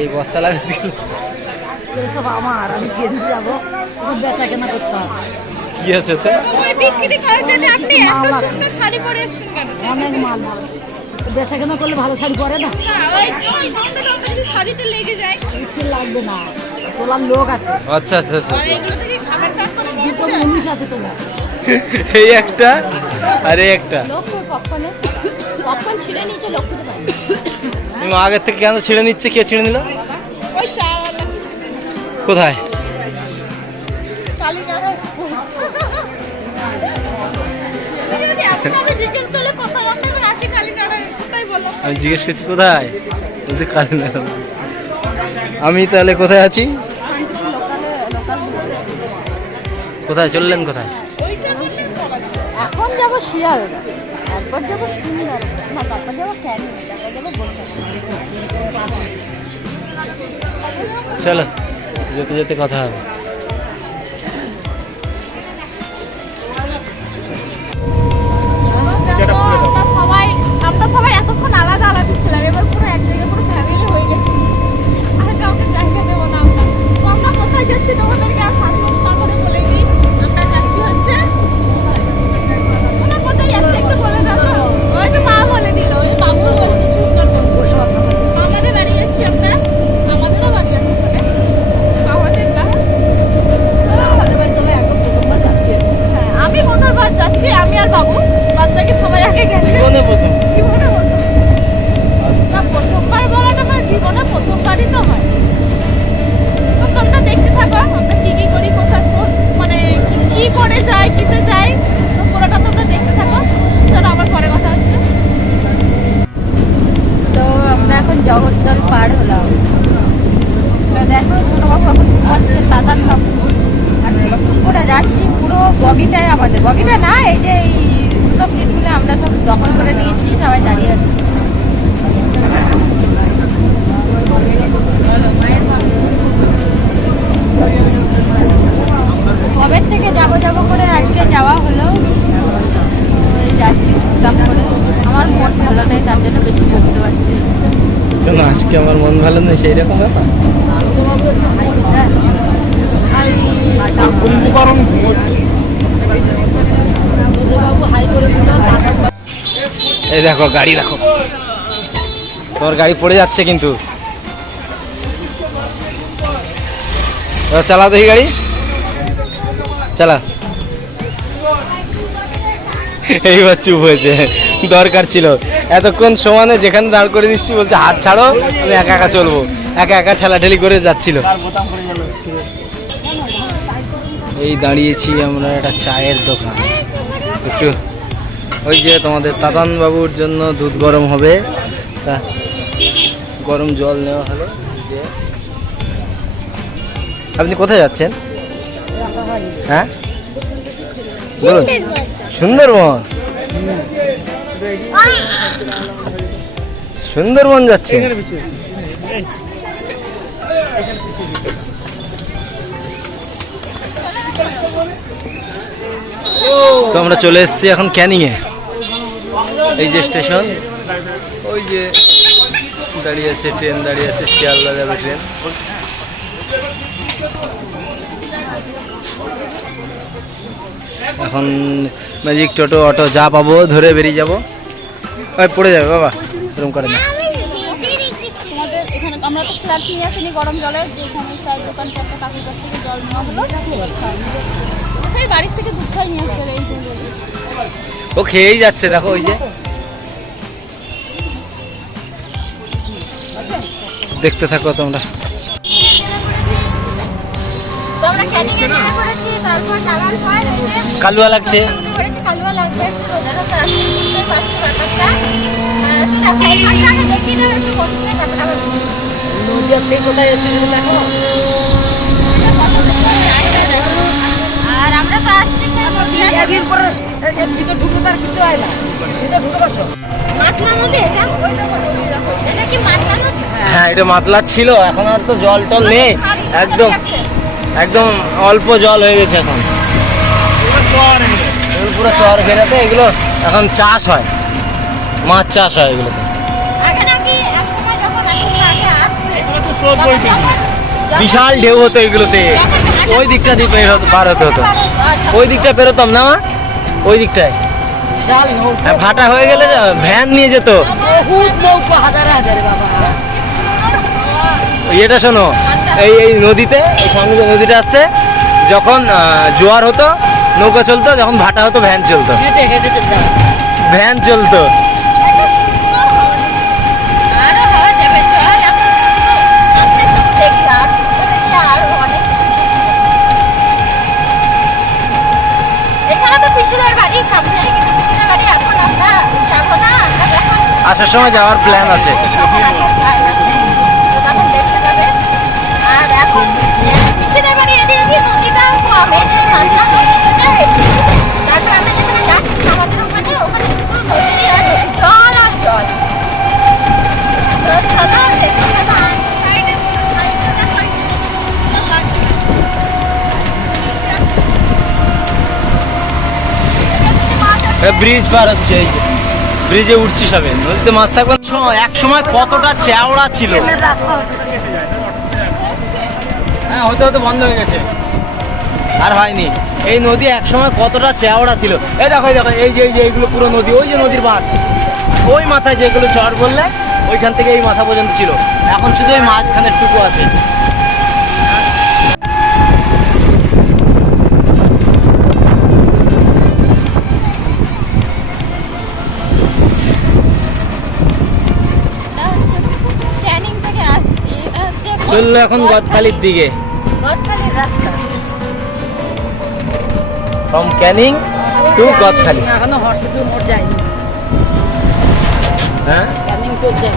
এই বস্তা লাগাচ্ছি সব আমার, আমি কিনে যাবো, বেচা কেনা করতে হবে। কি আছে ওতে? বিক্রি করার জন্য আপনি এত সুন্দর শাড়ি পরে এসেছেন কেন? অনেক মাল ভালো, বেচা কেনা করলে ভালো শাড়ি পরে না। ওই ঘন্টাটা যদি শাড়িতে লেগে যায় কিছু লাগবে না, তোলার লোক আছে। আচ্ছা আচ্ছা আচ্ছা, আর এগুলো থেকে খাবার প্যাক করে নিয়ে দুটো এসেছেন। মুনিশ আছে তোমার। এই একটা আর এই একটা। লক্ষ্য পক্ষনে পক্ষন ছিঁড়ে নিচে লক্ষ্য তো পাই তুমি আগের থেকে কেন ছিঁড়ে নিচ্ছে? কে ছিঁড়ে নিল? বাবা ওই চাওয়ালা কোথায়? কালীনারা আমি জিজ্ঞেস করলে কোথায় আপনি এখন আছি কালীনারা কোথায় বলো? আমি জিজ্ঞেস করছি কোথায়, বলছে কালী না। আমি তাহলে কোথায় আছি? কোথায় চললেন? কোথায়? ওইটা বললে পাওয়া যায়। এখন যাবো শিয়ালদা, তারপর যাবো সুন্দর, না তারপর যাবো ক্যানিং, তারপর যাবো বলতে। চলো যেতে যেতে কথা হবে। আমরা সবাই এতক্ষণ আলাদা আলাদা ছিলাম, এবার পুরো এক জায়গায় পুরো ফ্যামিলি হয়ে গেছি। আর কাউকে জায়গা দেবো না আমরা। তো আমরা কোথায় যাচ্ছি তোমাদেরকে আর শ্বাসকষ্ট না করে বলে দিই। আমরা যাচ্ছি হচ্ছে আমরা কোথায় যাচ্ছি একটু বলে দাও তো। ওই তো মা বলে দিল, ওই বাবু বলছে সুন্দরবন। আমাদের বাড়ি যাচ্ছি আমরা, আমাদেরও বাড়ি আছে ওখানে আমাদের না। হ্যাঁ, আমি প্রথমবার যাচ্ছি, আমি আর বাবু, বাদ বাকি সবাই আগে গেছে। জীবনে প্রথম। জীবনে প্রথম না, প্রথমবার বলাটা মানে জীবনে প্রথমবারই তো হয়। তো তোমরা দেখতে থাকো আমরা কি কি করি, কোথায় মানে কি করে যাই, কিসে যাই, তো পুরোটা তোমরা দেখতে থাকো। চলো আবার পরে কথা হচ্ছে। তো আমরা এখন জগদ্দল পার হলাম। তো দেখো ছোট বাবু এখন ঘুমাচ্ছে, দাদার বাবু আর করে যাচ্ছি। পুরো বগিটাই আমাদের, বগিটা না, এই যে এই দুটো সিটগুলো আমরা সব দখল করে নিয়েছি, সবাই দাঁড়িয়ে আছি। কবে থেকে যাবো যাবো করে আজকে যাওয়া হলো। এই যাচ্ছি টুকটাক করে। আমার মন ভালো নেই, তার জন্য বেশি বলতে পারছি। কেন আজকে আমার মন ভালো নেই সেই রকম ব্যাপার? এই দেখো গাড়ি, রাখো তোমার গাড়ি পড়ে যাচ্ছে কিন্তু। এবার চালাও দেখি গাড়ি, চালা। এইবার চুপ হয়েছে, দরকার ছিল এতক্ষণ সমানে যেখানে দাঁড় করে দিচ্ছি বলছে হাত ছাড়ো, আমি একা একা চলবো, একা একা ঠেলাঠেলি করে যাচ্ছিল। এই দাঁড়িয়েছি আমরা একটা চায়ের দোকান, একটু ওই যে তোমাদের তাতান বাবুর জন্য দুধ গরম হবে, তা গরম জল নেওয়া হলো। যে আপনি কোথায় যাচ্ছেন? হ্যাঁ বলুন। সুন্দরবন? সুন্দরবন যাচ্ছে? তো আমরা চলে এসেছি এখন ক্যানিং এ। এই যে স্টেশন, ওই যে দাঁড়িয়ে আছে ট্রেন, দাঁড়িয়ে আছে, শিয়ালদা যাবে ট্রেন। এখন ম্যাজিক টোটো অটো যা পাবো ধরে বেরিয়ে যাবো। ওই পড়ে যাবে বাবা, এরকম করে না। তোমাদের এখানে আমরা তো ফ্ল্যাট নিয়ে আসিনি গরম জলের, যেখানে চায়ের দোকান একটা কাকুর কাছ থেকে জল নেওয়া হলো, সেই বাড়ির থেকে দুধ খাই নিয়ে আসছে। এই যে ও খেয়েই যাচ্ছে, দেখো ওই যে, দেখতে থাকো তোমরা। তো আমরা ক্যানিং এ নেমে পড়েছি, তারপর নামার পর এই যে কালুয়া লাগছে, পড়েছি কালুয়া লাগবে, একটু রোদের হাতে আসতে বুঝতে পারছি ব্যাপারটা। দেখো এই মাঠটা আগে দেখি না, একটু বসে ব্যাপারটা নদীর থেকে কোথায় এসেছিল দেখো। আর আমরা তো আসছি সেই একদিন পরে এর ভিতরে ঢুকলে তার কিছু হয় না, ভিতরে ঢুকে বসো। মাতলা নদী এটা, এটা কি মাতলা নদী? হ্যাঁ এটা মাতলা ছিল, এখন আর তো জল টল নেই, একদম একদম অল্প জল হয়ে গেছে এখন, পুরো চর ঘেরাতে। এগুলো এখন চাষ হয়, মাছ চাষ হয় এগুলোতে। আগে নাকি একসময় যখন এখন আগে আসছে বিশাল ঢেউ হতো এগুলোতে, ওই দিকটা দিয়ে পার হতে হতো, ওই দিকটা পেরোতাম না মা, ওই দিকটায় বিশাল নৌকো, আর ভাটা হয়ে গেলে ভ্যান নিয়ে যেত। বহুত নৌকো, হাজারে হাজারে বাবা। এটা শোনো, এই নদীতে, এই সামনে যে নদীটা আছে, যখন জোয়ার হতো নৌকা চলতো, যখন ভাটা হতো ভ্যান চলতো, হেঁটে হেঁটে চলতে হবে। ভ্যান চলতো। একটা সুন্দর হাওয়া দিচ্ছে। আরে হাওয়া দেবে, চল এখন সামনে একটু দেখি, আর এখানে গিয়ে আরো অনেক। এখানে তো পিসিদের বাড়ি সামনে, কিন্তু পিসিদের বাড়ি এখন আমরা যাবো না, আমরা এখন আসার সময় যাওয়ার প্ল্যান আছে। তখন আসার প্ল্যান আছে, তো তখন দেখতে যাবে। আর এখন পিসিদের বাড়ি এদিকে কি নদীটা কম, এই যে মান্না নদীটা যায়, তারপর আমরা যেখানে যাচ্ছি আমাদের ওখানে শুধু নদী আর নদী, জল আর জল। তো চলো দেখতে যাবো। সাইডে দেখো, এই সুন্দর লাগছে। এখানে কিছু মাছ আছে। ব্রিজ পার হচ্ছে, এই যে ব্রিজে উঠছি সবে, নদীতে মাছ থাকবে। এক সময় কতটা চেওড়া ছিল, হ্যাঁ হতে হতে বন্ধ হয়ে গেছে, আর হয়নি। এই নদী এক সময় কতটা চেওড়া ছিল, এই দেখো এই দেখো, এই যে এইগুলো পুরো নদী, ওই যে নদীর বাঁধ, ওই মাথায় যেগুলো চর বললে ওইখান থেকে এই মাথা পর্যন্ত ছিল, এখন শুধু ওই মাঝখানের টুকু আছে। এটা হচ্ছে ক্যানিং থেকে আসছি, এটা হচ্ছে চললো এখন গদখালির দিকে, গদখালির রাস্তা। From Canning to Gadkhali. এখনো হসপিটাল মোড় যায়নি, হ্যাঁ ক্যানিং চলছে।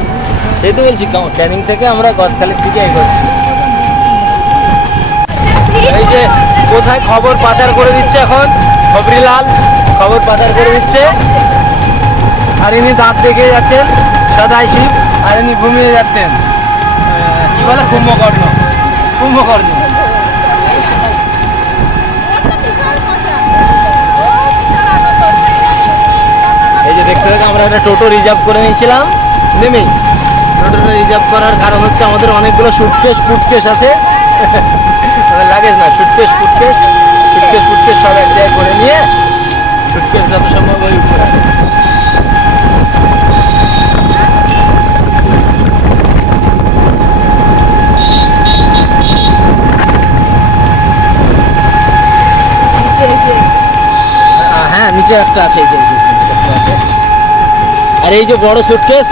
সেই তো বলছি, ক্যানিং থেকে আমরা গদখালির দিকে এগোচ্ছি। এই যে কোথায় খবর পাচার করে দিচ্ছে এখন, খবরিলাল খবর পাচার করে দিচ্ছে, আর ইনি দাঁত দেখে যাচ্ছেন সদাই শিব, আর ইনি ঘুমিয়ে যাচ্ছেন, কি বলে কুম্ভকর্ণ, কুম্ভকর্ণ। ওটা বিশাল মজা। ও বিশাল আনন্দ। এই যে দেখতে দেখতে আমরা একটা টোটো রিজার্ভ করে নিয়েছিলাম নেমেই। টোটোটা রিজার্ভ করার কারণ হচ্ছে আমাদের অনেকগুলো ফুটকেস আছে, লাগেজ না, ফুটকেস সব এক জায়গায় করে নিয়ে, সুটকেস যত সম্ভব ওই উপরে আছে। হ্যাঁ নিচে একটা আছে, এই যে একটা আছে। আর এই যে বড় সুটকেস,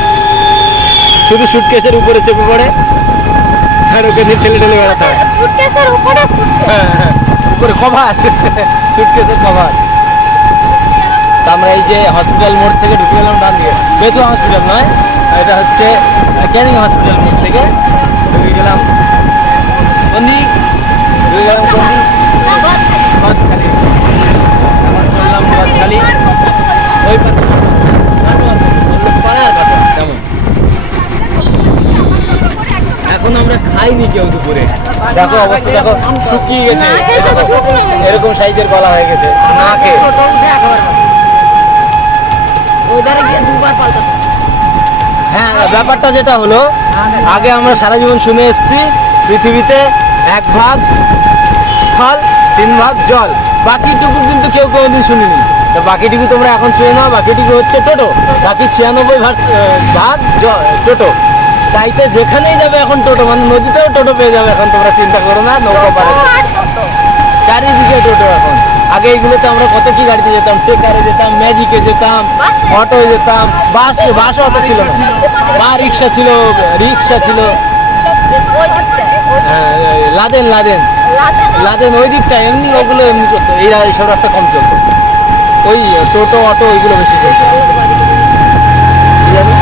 শুধু সুটকেসের উপরে চেপে পড়ে, আর ওকে দিয়ে ঠেলে ঠেলে বেড়াতে হয়। সুটকেসের উপরে সুটকেস। হ্যাঁ হ্যাঁ, উপরে কভার, সুটকেসের কভার। আমরা এই যে হসপিটাল মোড় থেকে ঢুকে গেলাম ডান দিকে, বেতুয়া হসপিটাল নয়, এটা হচ্ছে ক্যানিং হসপিটাল মোড় থেকে ঢুকে গেলাম গন্ডি, গদখালি। এখন চললাম গদখালি, ওই পার পাড়ার কথা কেমন। এখন আমরা খাইনি কেউ দুপুরে, দেখো অবস্থা, দেখো শুকিয়ে গেছে, এরকম সাইজের গলা হয়ে গেছে না খেয়ে। ওইধারে গিয়ে দুবার পাল্টাতে। হ্যাঁ ব্যাপারটা যেটা হলো, আগে আমরা সারা জীবন শুনে এসেছি পৃথিবীতে 1 ভাগ স্থল 3 ভাগ জল, বাকিটুকু কিন্তু কেউ কোনোদিন শুনিনি। তো বাকিটুকু তোমরা এখন শুনে নাও, বাকিটুকু হচ্ছে টোটো, বাকি 96 ভাগ টোটো। তাইতে যেখানেই যাবে এখন টোটো, মানে নদীতেও টোটো পেয়ে যাবে এখন, তোমরা চিন্তা করো না, নৌকা পারে চারিদিকে টোটো এখন। আগে এইগুলোতে আমরা কত কি গাড়িতে যেতাম, টেকারে যেতাম, ম্যাজিকে যেতাম, অটো যেতাম, বাসও অত ছিল না, বা রিক্সা ছিল, ওই দিকটায়, ওই হ্যাঁ লাদেন ওই দিকটা, এমনি ওগুলো এমনি চলতো, এইসব রাস্তা কম চলতো, ওই টোটো অটো ওইগুলো বেশি চলতো। কি জানি?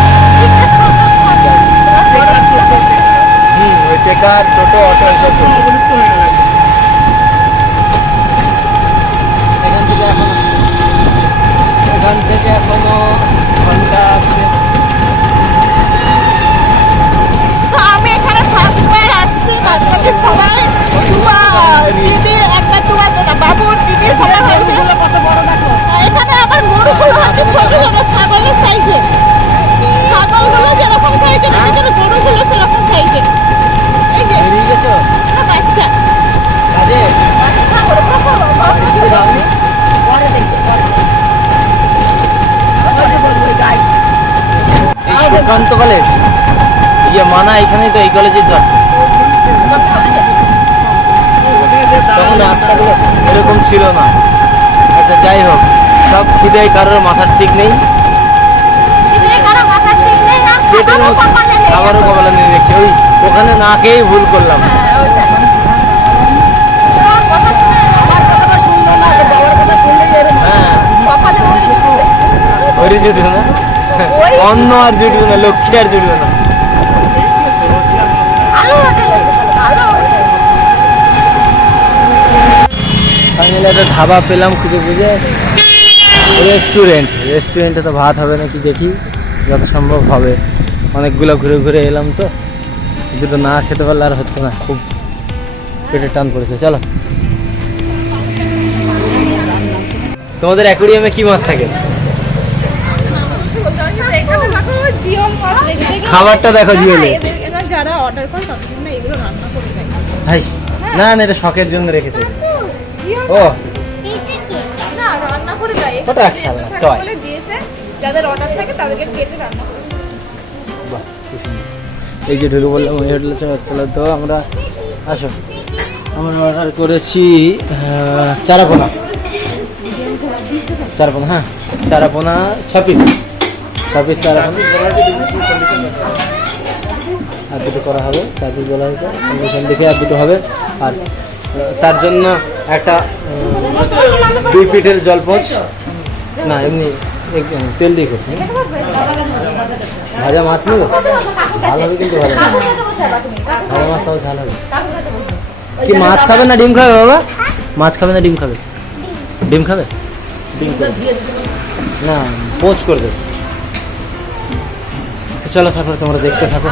ওই টেকার টোটো অটো এইসব চলতো। এখান থেকে এখনো ঘন্টা আছে। তো আমি এখানে ফার্স্ট বার আসছি, বাদবাকি সবাই দিদি, একটা তোমার বাবুর দিদি সবাই হয়েছে। কত বড় দেখো। এখানে আবার গরুগুলো হচ্ছে ছোট ছোট ছাগলের সাইজে, ছাগলগুলো যেরকম সাইজে, গরুগুলো সেরকম সাইজে। মানা এখানেই তো, এই কলেজের তো আসতো। তখন রাস্তাগুলো এরকম ছিল না। আচ্ছা যাই হোক, সব খিদে কারোর মাথার ঠিক নেই, পেটের মধ্যে খাবারও কপালে নিয়ে দেখছি। ওই ওখানে না খেয়েই ভুল করলাম। হ্যাঁ ওই জুটবে না, অন্য আর জুটবে না, লক্ষ্মী আর জুটবে না। ফাইনালি একটা ধাবা পেলাম খুঁজে খুঁজে, রেস্টুরেন্টে তো ভাত হবে নাকি দেখি, যত সম্ভব হবে। অনেকগুলো ঘুরে ঘুরে এলাম তো, দুটো না খেতে পারলে আর হচ্ছে না, খুব পেটে টান পড়েছে। চলো, তোমাদের অ্যাকোয়ারিয়ামে কি মাছ থাকে? খাবারটা দেখো জিওলে। যারা অর্ডার করে তাদের জন্য এগুলো রান্না করে দেয়। ভাই না না, এটা শখের জন্য রেখেছে। ও না, রান্না করে দেয়। ওটা খেলনা, টয়। বলে দিয়েছে যাদের অর্ডার থাকে তাদেরকে কেটে রান্না করে দেয়। বাহ, কি সুন্দর। এই যে ঢুকে বললাম ওই হোটেলে চলো তো আমরা। আসো, আমরা অর্ডার করেছি চারাপোনা। হ্যাঁ, চারাপোনা 6 পিস চারাপোনা আর দুটো করা হবে। 4 পিস বলা হয়েছে, কন্ডিশন দেখে আর দুটো হবে। আর তার জন্য একটা 2 পিঠের জলপোচ, না এমনি তেল দিয়ে করছি। ভাজা মাছ নেব, ঝাল হবে কিন্তু ভালো, ভাজা মাছ তাও ঝাল হবে। কি মাছ খাবে না ডিম খাবে বাবা? মাছ খাবে না ডিম খাবে? ডিম খাবে? ডিম খাবে না, পোচ করবে। চলো তারপরে তোমরা দেখতে থাকো।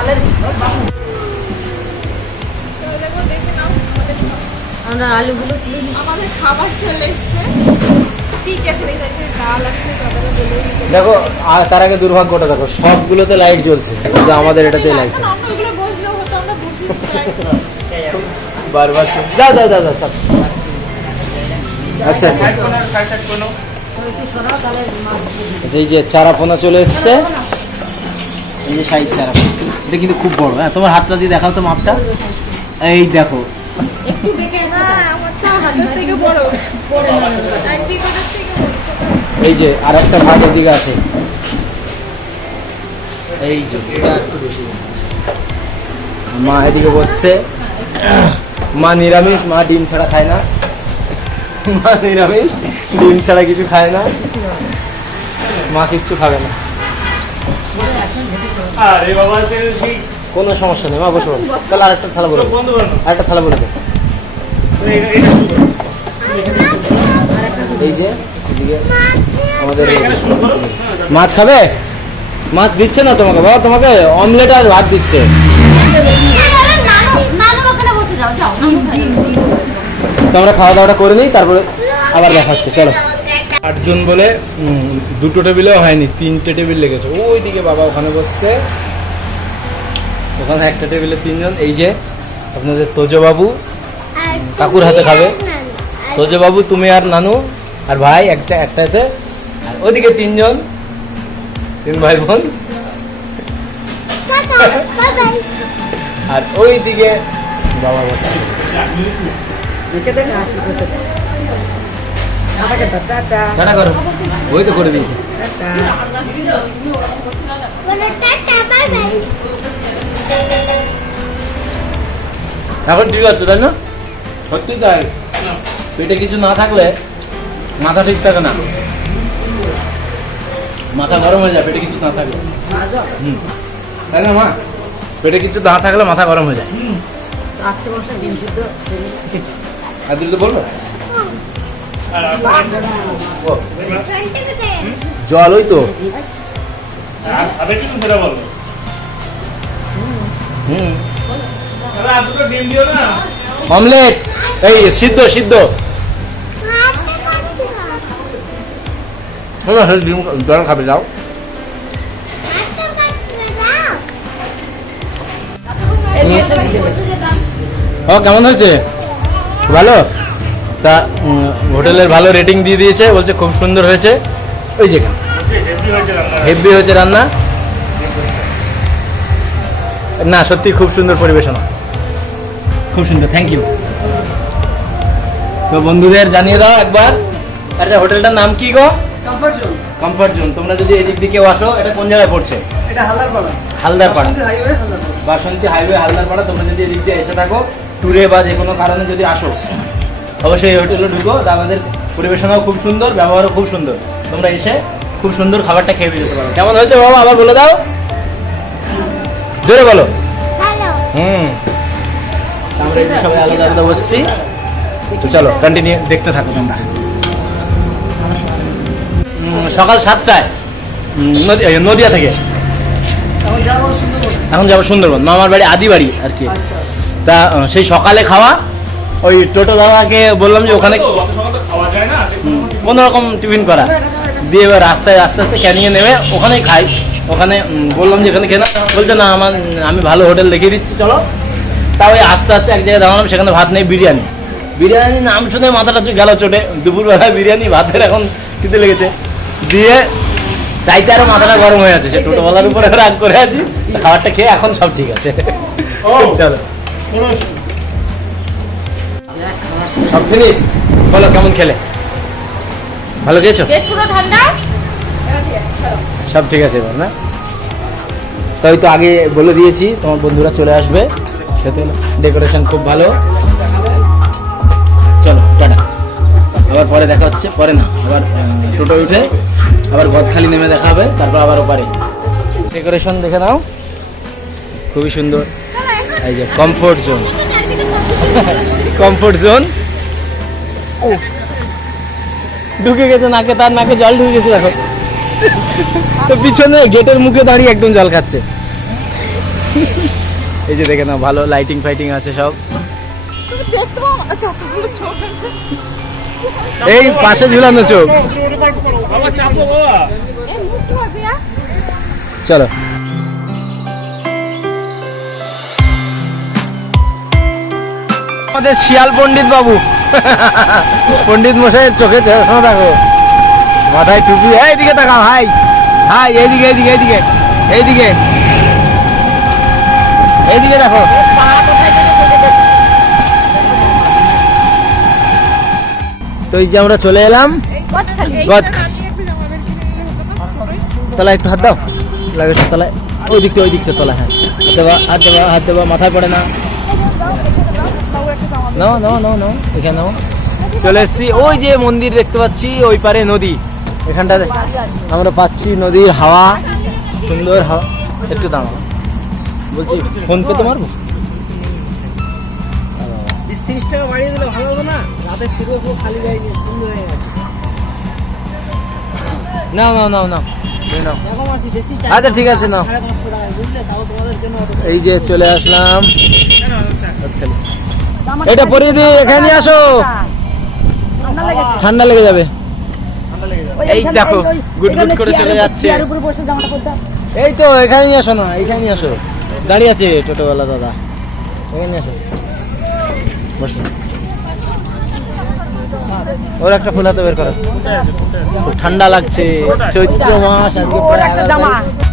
আমরা আলুগুলো তুলে আমাদের খাবার চলে এসছে। ঠিক আছে, ডাল আছে, দেখো তার আগে দুর্ভাগ্যটা দেখো, সবগুলোতে লাইট জ্বলছে, কিন্তু আমাদের এটাতে লাইট আমরা ওগুলো বসলেও হতো, আমরা বসি বারবার দাদা সব। আচ্ছা এই যে চারাপোনা চলে এসছে, এই যে সাইড চারাপোনা, এটা কিন্তু খুব বড়। হ্যাঁ, তোমার হাতটা দিয়ে দেখাও তো মাপটা। এই দেখো, একটু বেঁকে আছে। আমার তো হাতের থেকে বড় এই যে আর একটা ভাগ এদিকে আছে, এই যে এটা একটু বেশি। মা এদিকে বসছে, মা নিরামিষ, মা ডিম ছাড়া খায় না। মা নিরামিষ, ডিম ছাড়া কিছু খায় না, মা কিচ্ছু খাবে না। কোনো সমস্যা নেই, মা বসে বলো। তাহলে আরেকটা থালা বলে, আরেকটা থালা বলে দেবো। এই যে এদিকে আমাদের মাছ খাবে, মাছ দিচ্ছে না তোমাকে বাবা, তোমাকে অমলেট আর ভাত দিচ্ছে। তো আমরা খাওয়া দাওয়াটা করে নিই, তারপরে আবার দেখাচ্ছে। চলো, 8 জন বলে 2টো টেবিলেও হয়নি, 3টে টেবিল লেগেছে। ওইদিকে বাবা ওখানে বসছে, ওখানে একটা টেবিলে 3 জন। এই যে আপনাদের তোজবাবু কাকুর হাতে খাবে, তোজবাবু, তুমি আর নানু আর ভাই একটাতে। আর ওদিকে 3 জন, 3 ভাই বোন। আর ওইদিকে বাবা বসছে। টাটা করো, ওই তো করে দিয়েছে। এখন ঠিক আছে তাই না? সত্যি তাই, পেটে কিছু না থাকলে মাথা ঠিক থাকে না, মাথা গরম হয়ে যায় পেটে কিছু না থাকলে। তাই না মা? পেটে কিছু না থাকলে মাথা গরম হয়ে যায়। আর দিলে তো বলবো জল, ওই তো অমলেট, এই সিদ্ধ ডিম জল খাবে, যাও। ও কেমন হয়েছে? ভালো? তা হোটেলের ভালো রেটিং দিয়ে দিয়েছে, বলছে খুব সুন্দর হয়েছে। ওই যে হেভি হয়েছে রান্না। না সত্যি খুব সুন্দর পরিবেশনা, খুব সুন্দর, থ্যাংক ইউ। তো বন্ধুদের জানিয়ে দাও একবার। আচ্ছা হোটেলটার নাম কি গো? Comfort zone. Comfort zone. তোমরা যদি এই দিক দিয়ে কেউ আসো, এটা কোন জায়গায় পড়ছে? এটা হালদারপাড়া। হালদারপাড়া, হাইওয়ে হালদারপাড়া। বাসন্তী হাইওয়ে হালদারপাড়া। তোমরা যদি এদিক দিয়ে এসে থাকো ট্যুরে বা যে কোনো কারণে যদি আসো, অবশ্যই এই হোটেলে ঢুকো। আমাদের পরিবেশনাও খুব সুন্দর, ব্যবহারও খুব সুন্দর। তোমরা এসে খুব সুন্দর খাবারটা খেয়ে যেতে পারো। কেমন হয়েছে বাবা আবার বলে দাও, জোরে বলো। আমরা এই যে সবাই আলাদা আলাদা বসছি, তো চলো কন্টিনিউ দেখতে থাকো তোমরা। সকাল 7টায় নদিয়া থেকে এখন যাবো সুন্দরবন, মামার বাড়ি, আদি বাড়ি আর কি। তা সেই সকালে খাওয়া, ওই টোটো দাদাকে বললাম যে ওখানে কোনো রকম টিফিন করা দিয়ে এবার রাস্তায় আস্তে আস্তে ক্যানিংয়ে নেমে ওখানেই খাই। ওখানে বললাম যে এখানে খেয়ে না, বলছে না আমি ভালো হোটেল দেখিয়ে দিচ্ছি চলো। তা ওই আস্তে আস্তে এক জায়গায় দাঁড়ালাম, সেখানে ভাত নেই, বিরিয়ানি। বিরিয়ানি নাম শুনে মাথাটা গেল চোটে, দুপুরবেলায় বিরিয়ানি, ভাতের এখন খেতে লেগেছে। দিয়ে তাইতে আরো মাথাটা গরম হয়ে আছে, সে টোটোওয়ালার উপরে রাগ করে আছি। খাবারটা খেয়ে এখন সব ঠিক আছে, চলো সব ফিনিশ। বলো কেমন খেলে? ভালো খেয়েছো? পুরো ঠান্ডা, সব ঠিক আছে এবার না? তাই তো আগে বলে দিয়েছি তোমার বন্ধুরা চলে আসবে খেতে, ডেকোরেশন খুব ভালো। চলো টাটা, আবার পরে দেখা হচ্ছে। পরে না, আবার টোটো উঠে আবার গদখালি নেমে দেখা হবে, তারপর আবার ওপারে। ডেকোরেশন দেখে নাও, খুবই সুন্দর। এই যে কমফোর্ট জোন, কমফোর্ট জোন ঢুকে গেছে নাকে, তার নাকে জল ঢুকে গেছে দেখো। তো পিছনে গেটের মুখে দাঁড়িয়ে একদম জল খাচ্ছে। এই যে দেখে নাও, ভালো লাইটিং ফাইটিং আছে সব। এই পাশে ঝুলানো চোখ। চলো আমাদের শিয়াল পণ্ডিত বাবু, পণ্ডিত মশাইয়ের চোখে চশমা দেখো, মাথায় টুপি। এইদিকে তাকাও, হাই হাই, এইদিকে এইদিকে এইদিকে এইদিকে এইদিকে দেখো। তো এই যে আমরা চলে এলাম তলায়, একটু হাত দাও লাগে তলায়, ওই দিকটা তলায়। হ্যাঁ হাত দেবা, হাত দেবা, হাত দেবা, মাথায় পড়ে না। নাও নাও নাও নাও, এখানে নাও। চলে এসছি, ওই যে মন্দির দেখতে পাচ্ছি, ওই পারে নদী, এখানটা আমরা পাচ্ছি নদীর হাওয়া, সুন্দর হাওয়া। একটু দাঁড়াও বলছি, ফোন পে তো মারবো। 30 টাকা বাড়িয়ে দিলে ভালো হতো না? রাতে ফিরবো পুরো খালি যায়নি, সুন্দর হয়ে গেছে। নাও নাও নাও নাও নাও। এরকম আছে, বেশি চাই। আচ্ছা ঠিক আছে নাও। 550 টাকা বুঝলে, তাও তোমাদের জন্য অত এই যে চলে আসলাম, এটা পরিয়ে দিই, এখানে আসো, ঠান্ডা লেগে যাবে। এই দেখো গুড গুড করে চলে যাচ্ছে। এই তো এখানে নিয়ে আসো না, এখানে আসো, দাঁড়িয়ে আছে টোটোওয়ালা দাদা, এখানে আসো, বসো। ওর একটা ফুল হাতে বের করো, খুব ঠান্ডা লাগছে, চৈত্র মাস আজকে প্রায় 11 তারিখ।